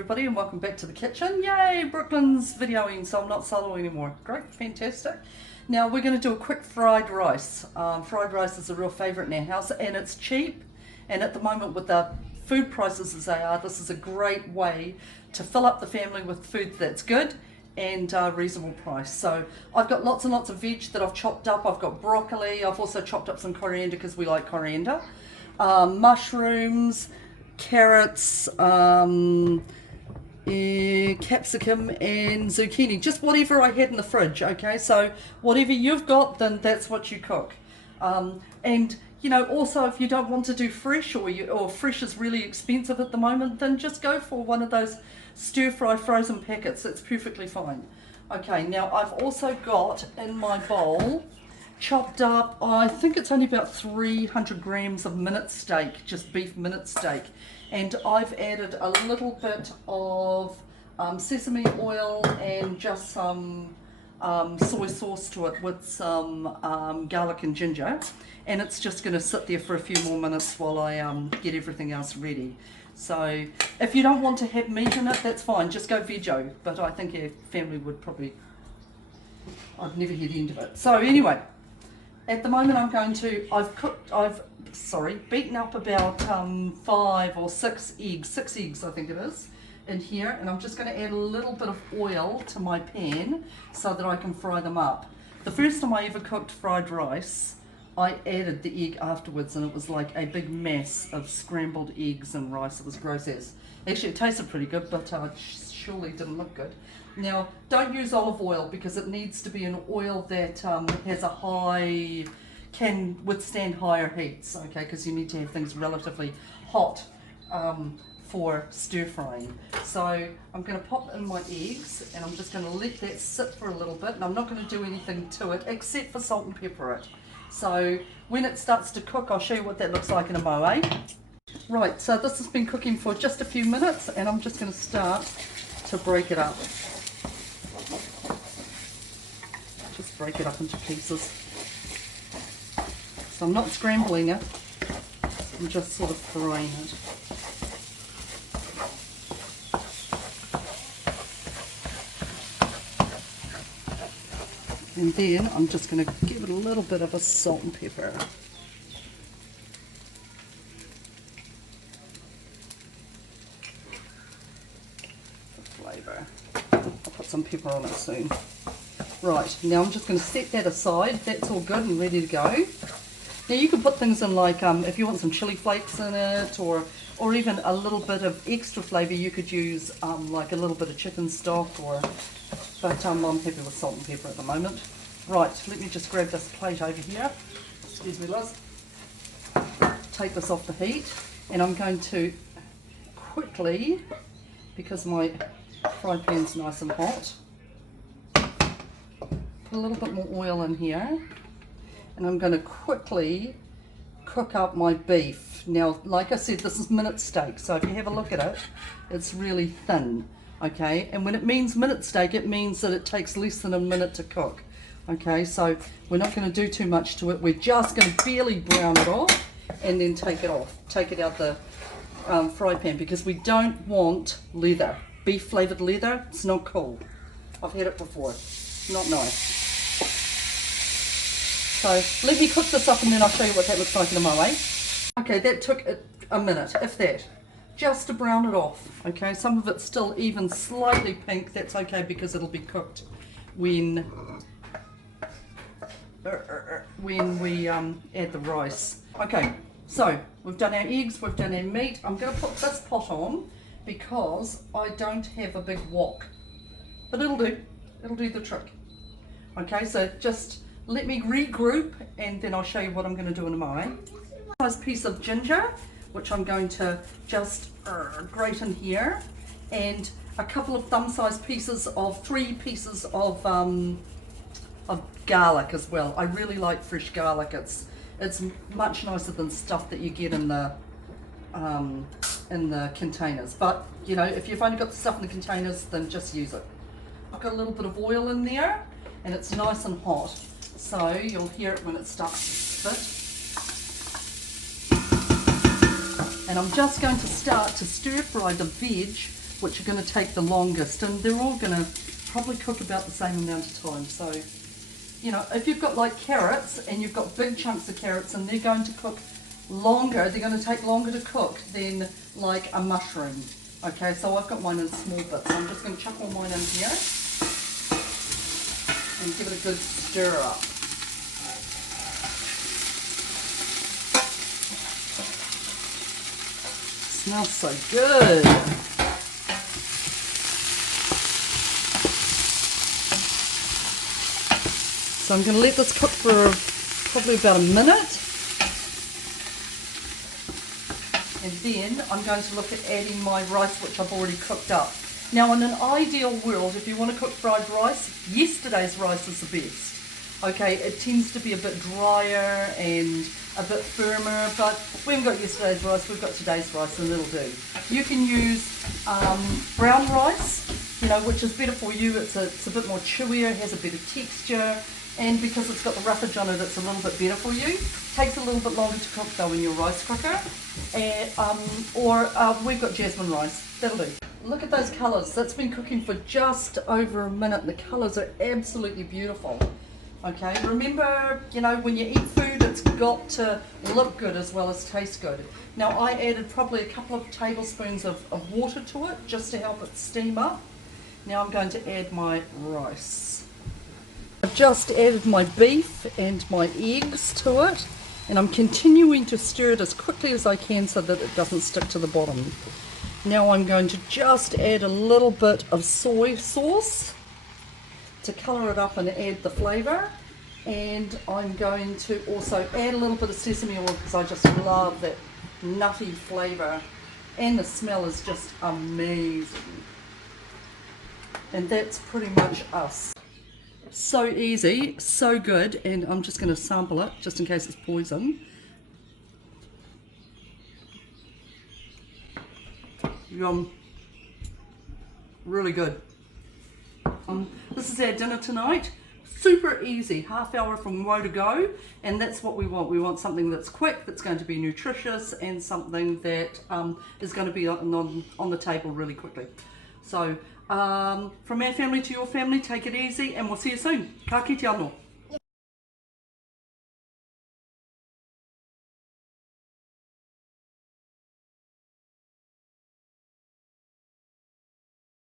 everybody, and welcome back to the kitchen. Yay, Brooklyn's videoing, so I'm not solo anymore. Great, fantastic. Now we're going to do a quick fried rice. Fried rice is a real favourite in our house, and it's cheap. And at the moment, with the food prices as they are, this is a great way to fill up the family with food that's good and reasonable price. So I've got lots and lots of veg that I've chopped up. I've got broccoli. I've also chopped up some coriander because we like coriander. Mushrooms, carrots, capsicum and zucchini, just whatever I had in the fridge. Okay, so whatever you've got, then that's what you cook. And you know, also if you don't want to do fresh, or fresh is really expensive at the moment, then just go for one of those stir fry frozen packets. It's perfectly fine. Okay, now I've also got in my bowl chopped up, I think it's only about 300 grams of minute steak, just beef minute steak, and I've added a little bit of sesame oil and just some soy sauce to it with some garlic and ginger, and it's just going to sit there for a few more minutes while I get everything else ready. So if you don't want to have meat in it, that's fine, just go veggie, but I think your family would probably, I'd never hear the end of it. So anyway, at the moment I've beaten up about 5 or 6 eggs, 6 eggs I think it is, in here, and I'm just going to add a little bit of oil to my pan so that I can fry them up. The first time I ever cooked fried rice, I added the egg afterwards, and it was like a big mass of scrambled eggs and rice. It was gross as. Actually, it tasted pretty good, but surely didn't look good. Now, don't use olive oil because it needs to be an oil that has a high, can withstand higher heats, okay, because you need to have things relatively hot for stir frying. So I'm going to pop in my eggs, and I'm just going to let that sit for a little bit, and I'm not going to do anything to it except for salt and pepper it. So when it starts to cook, I'll show you what that looks like in a mo, eh? Right, so this has been cooking for just a few minutes, and I'm just going to start to break it up. Just break it up into pieces. So I'm not scrambling it, I'm just sort of frying it. And then I'm just going to give it a little bit of a salt and pepper. Flavour. I'll put some pepper on it soon. Right, now I'm just going to set that aside. That's all good and ready to go. Now you can put things in like, if you want some chili flakes in it, or even a little bit of extra flavour, you could use like a little bit of chicken stock, but I'm happy with salt and pepper at the moment. Right, let me just grab this plate over here. Excuse me, Liz. Take this off the heat, and I'm going to quickly, because my fry pan's nice and hot, put a little bit more oil in here, and I'm going to quickly cook up my beef. Now, like I said, this is minute steak, so if you have a look at it, it's really thin, okay? And when it means minute steak, it means that it takes less than a minute to cook, okay? So we're not going to do too much to it. We're just going to barely brown it off and then take it off, take it out the fry pan, because we don't want leather. Beef flavoured leather, it's not cool. I've had it before, not nice. So let me cook this up, and then I'll show you what that looks like in a mo, eh? Okay, that took a minute, if that, just to brown it off. Okay, some of it's still even slightly pink. That's okay, because it'll be cooked when we add the rice. Okay, so we've done our eggs, we've done our meat. I'm going to put this pot on because I don't have a big wok, but it'll do the trick. Okay, so just let me regroup, and then I'll show you what I'm going to do in a moment. A nice piece of ginger, which I'm going to just grate in here, and a couple of thumb-sized pieces of 3 pieces of garlic as well. I really like fresh garlic. It's much nicer than stuff that you get in the containers. But you know, if you've only got the stuff in the containers, then just use it. I've got a little bit of oil in there, and it's nice and hot, so you'll hear it when it starts to spit. And I'm just going to start to stir fry the veg which are going to take the longest, and they're all going to probably cook about the same amount of time. So, you know, if you've got like carrots and you've got big chunks of carrots and they're going to cook longer, they're going to take longer to cook than like a mushroom. Okay, so I've got mine in small bits. So I'm just going to chuck all mine in here and give it a good stir up. Smells so good. So I'm going to let this cook for probably about a minute. And then I'm going to look at adding my rice, which I've already cooked up. Now, in an ideal world, if you want to cook fried rice, yesterday's rice is the best. Okay, it tends to be a bit drier and a bit firmer, but we haven't got yesterday's rice, we've got today's rice, and it'll do. You can use brown rice, you know, which is better for you. It's a bit more chewier, has a better texture, and because it's got the roughage on it, it's a little bit better for you. Takes a little bit longer to cook though in your rice cooker. And, we've got jasmine rice, that'll do. Look at those colours. That's been cooking for just over a minute. The colours are absolutely beautiful. Okay, remember, you know, when you eat food, it's got to look good as well as taste good. Now, I added probably a couple of tablespoons of water to it just to help it steam up. Now I'm going to add my rice. I've just added my beef and my eggs to it, and I'm continuing to stir it as quickly as I can so that it doesn't stick to the bottom. Now I'm going to just add a little bit of soy sauce to colour it up and add the flavour, and I'm going to also add a little bit of sesame oil because I just love that nutty flavour, and the smell is just amazing. And that's pretty much us. So easy, so good, and I'm just going to sample it just in case it's poison. Yum. Really good. This is our dinner tonight. Super easy, half hour from woe to go, and that's what we want. We want something that's quick, that's going to be nutritious, and something that is going to be on the table really quickly. So from our family to your family, take it easy, and we'll see you soon. Ka kite anō.